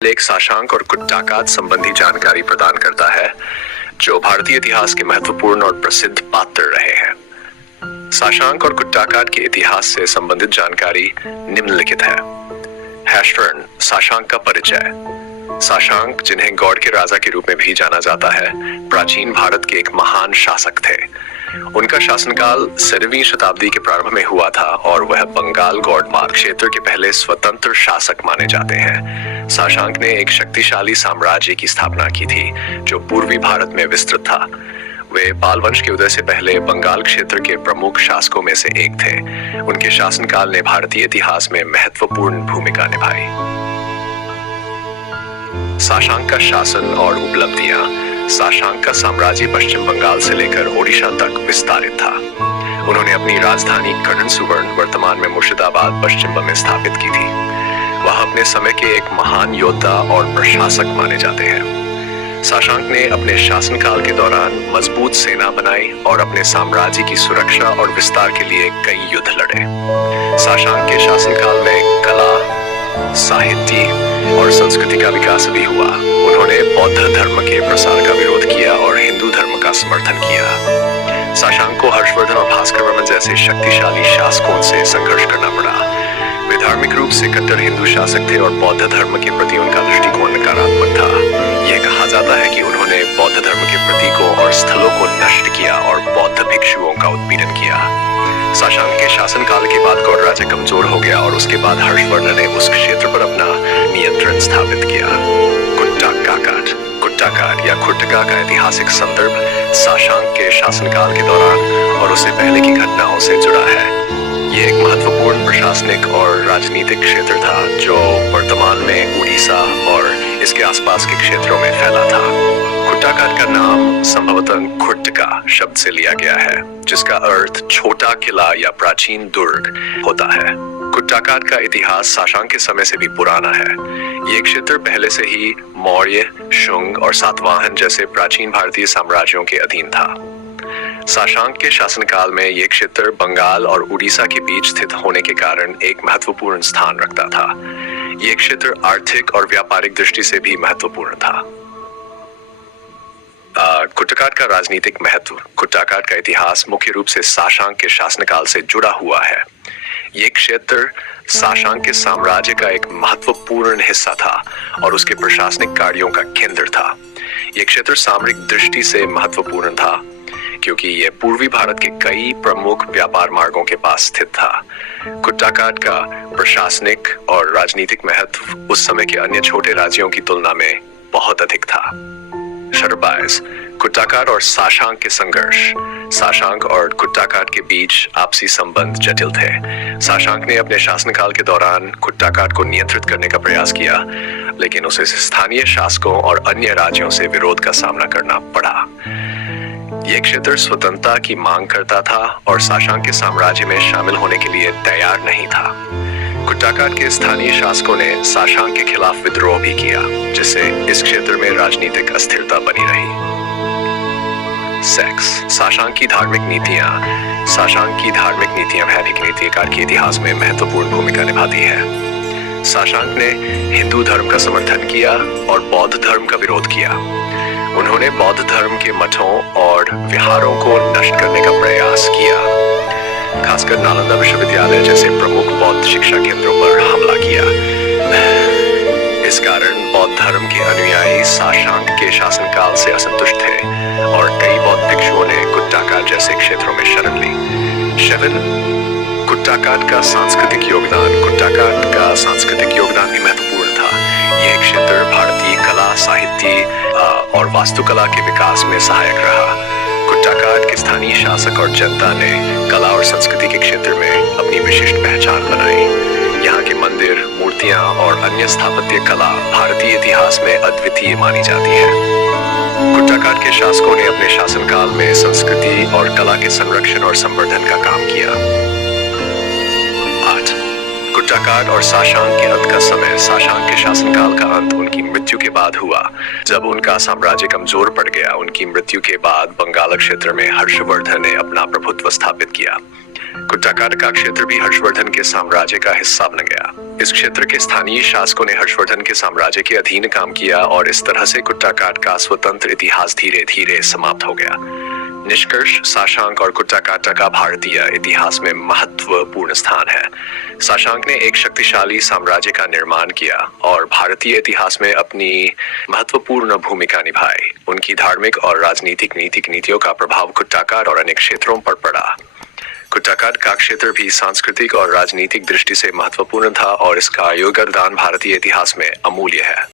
लेख साशांक और कुट्टाकाद संबंधी जानकारी प्रदान करता है, जो भारतीय इतिहास के महत्वपूर्ण और प्रसिद्ध पात्र रहे हैं। साशांक और कुट्टाकाद के इतिहास से संबंधित जानकारी निम्नलिखित है। हैशटर्न साशांक का परिचय। साशांक, जिन्हें गौड़ के राजा के रूप में भी जाना जाता है, प्राचीन भारत के एक महान शासक थे। उनका शासनकाल 7वीं शताब्दी के प्रारंभ में हुआ था और वह बंगाल गौड़ क्षेत्र के पहले स्वतंत्र शासक माने जाते हैं। साशांक ने एक शक्तिशाली साम्राज्य की स्थापना की थी, जो पूर्वी भारत में विस्तृत था। वे पाल वंश के उदय से पहले बंगाल क्षेत्र के प्रमुख शासकों में से एक थे। उनके शासनकाल ने भारतीय इतिहास में महत्वपूर्ण भूमिका निभाई। साशांक का शासन और उपलब्धियां। साशांक का साम्राज्य पश्चिम बंगाल से लेकर ओडिशा तक विस्तारित था। उन्होंने अपनी राजधानी कर्ण सुवर्ण, वर्तमान में मुर्शिदाबाद, पश्चिम बंगाल में स्थापित की थी। वह अपने समय के एक महान योद्धा और प्रशासक माने जाते हैं। साशांक ने अपने शासनकाल के दौरान मजबूत सेना बनाई और अपने साम्राज्य की सुरक्षा और विस्तार के लिए कई युद्ध लड़े। साशांक के शासनकाल में कला, साहित्य और संस्कृति का विकास भी हुआ। उन्होंने बौद्ध धर्म के प्रसार का विरोध किया और हिंदू धर्म का समर्थन किया। साशांक को हर्षवर्धन और भास्कर वर्मन जैसे शक्तिशाली शासकों से संघर्ष करना पड़ा। वे धार्मिक रूप से कट्टर हिंदू शासक थे और बौद्ध धर्म के प्रति उनका दृष्टिकोण नकारात्मक था। यह कहा जाता है कि उन्होंने बौद्ध धर्म के प्रतीकों और स्थलों को नष्ट किया और बौद्ध भिक्षुओं का उत्पीड़न किया। साशांक के शासनकाल के बाद गौड़ राज्य कमजोर हो गया और उसके बाद हर्षवर्धन ने उस क्षेत्र पर अपना नियंत्रण स्थापित किया। कुट्टाकाद या खुट्टका का ऐतिहासिक संदर्भ साशांक के शासनकाल के दौरान और उससे पहले की घटनाओं से जुड़ा है। ये एक महत्वपूर्ण प्रशासनिक और राजनीतिक क्षेत्र था, जो वर्तमान में उड़ीसा और इसके आसपास के क्षेत्रों में फैला था। कुट्टाकाद का नाम संभवतः खुट्टका शब्द से लिया गया है, जिसका अर्थ छोटा किला या प्राचीन दुर्ग होता है। कुट्टाकाद का इतिहास साशांक के समय से भी पुराना है। ये क्षेत्र पहले से ही मौर्य, शुंग और सातवाहन जैसे प्राचीन भारतीय साम्राज्यों के अधीन था। साशांक के शासनकाल में यह क्षेत्र बंगाल और उड़ीसा के बीच स्थित होने के कारण एक महत्वपूर्ण स्थान रखता था। यह क्षेत्र आर्थिक और व्यापारिक दृष्टि से भी महत्वपूर्ण था। कुट्टाकाद का राजनीतिक महत्व। कुट्टाकाद का इतिहास मुख्य रूप से साशांक के शासनकाल से जुड़ा हुआ है। यह क्षेत्र साशांक के साम्राज्य का एक महत्वपूर्ण हिस्सा था और उसके प्रशासनिक कार्यों का केंद्र था। यह क्षेत्र सामरिक दृष्टि से महत्वपूर्ण था, क्योंकि यह पूर्वी भारत के कई प्रमुख व्यापार मार्गों के पास स्थित था। कुट्टाकाद का प्रशासनिक और राजनीतिक महत्व उस समय के अन्य छोटे राज्यों की तुलना में बहुत अधिक था। शरबाइज, कुट्टाकाद और साशांक के संघर्ष। साशांक और कुट्टाकाद के बीच आपसी संबंध जटिल थे। साशांक ने अपने शासनकाल के दौरान कुट्टाकाद को नियंत्रित करने का प्रयास किया, लेकिन उसे स्थानीय शासकों और अन्य राज्यों से विरोध का सामना करना पड़ा। यह क्षेत्र स्वतंत्रता की मांग करता था और साशांक के साम्राज्य में शामिल होने के लिए तैयार नहीं था। कुट्टाकाद के स्थानीय शासकों ने साशांक के खिलाफ विद्रोह भी किया, जिससे इस क्षेत्र में राजनीतिक अस्थिरता बनी रही। सेक्स, साशांक की धार्मिक नीतियां। साशांक की धार्मिक नीतियां वैदिक नीतिकार के इतिहास में महत्वपूर्ण भूमिका निभाती है। साशांक ने हिंदू धर्म का समर्थन किया और बौद्ध धर्म का विरोध किया। उन्होंने बौद्ध धर्म के मठों और विहारों को नष्ट करने का प्रयास किया, खासकर नालंदा विश्वविद्यालय जैसे प्रमुख बौद्ध शिक्षा केंद्रों पर हमला किया। इस कारण बौद्ध धर्म के अनुयायी साशांक के शासनकाल से असंतुष्ट थे और कई बौद्ध भिक्षुओं ने कुट्टाकाद जैसे क्षेत्रों में शरण ली। शेवन, कुट्टाकाद का सांस्कृतिक योगदान। कुट्टाकाद का सांस्कृतिक योगदान भी महत्वपूर्ण था। यह क्षेत्र भारतीय कला, साहित्य और वास्तुकला के विकास में सहायक रहा। कुट्टाकाद के स्थानीय शासक और जनता ने कला और संस्कृति के क्षेत्र में अपनी विशिष्ट पहचान बनाई। यहाँ के मंदिर, मूर्तियां और अन्य स्थापत्य कला भारतीय इतिहास में अद्वितीय मानी जाती है। कुट्टाकाद के शासकों ने अपने शासनकाल में संस्कृति और कला के संरक्षण और संवर्धन का काम किया। 8. कुट्टाकाद और साशांक के अंत का समय। साशांक के शासनकाल का अंत उनकी मृत्यु के बाद हुआ, जब उनका साम्राज्य कमजोर पड़ गया। उनकी मृत्यु के बाद बंगाल क्षेत्र में हर्षवर्धन ने अपना प्रभुत्व स्थापित किया। कुट्टाकाद का क्षेत्र भी हर्षवर्धन के साम्राज्य का हिस्सा बन गया। इस क्षेत्र के स्थानीय शासकों ने हर्षवर्धन के साम्राज्य के अधीन काम किया और इस तरह से कुट्टाकाट का स्वतंत्र इतिहास धीरे धीरे समाप्त हो गया। निष्कर्ष, साशांक और कुट्टाकाट का भारतीय इतिहास में महत्वपूर्ण स्थान है। साशांक ने एक शक्तिशाली साम्राज्य का निर्माण किया और भारतीय इतिहास में अपनी महत्वपूर्ण भूमिका निभाई। उनकी धार्मिक और राजनीतिक नीतियों का प्रभाव कुट्टाकाट और अनेक क्षेत्रों पर पड़ा। कुट्टाकाट का क्षेत्र भी सांस्कृतिक और राजनीतिक दृष्टि से महत्वपूर्ण था और इसका योगदान भारतीय इतिहास में अमूल्य है।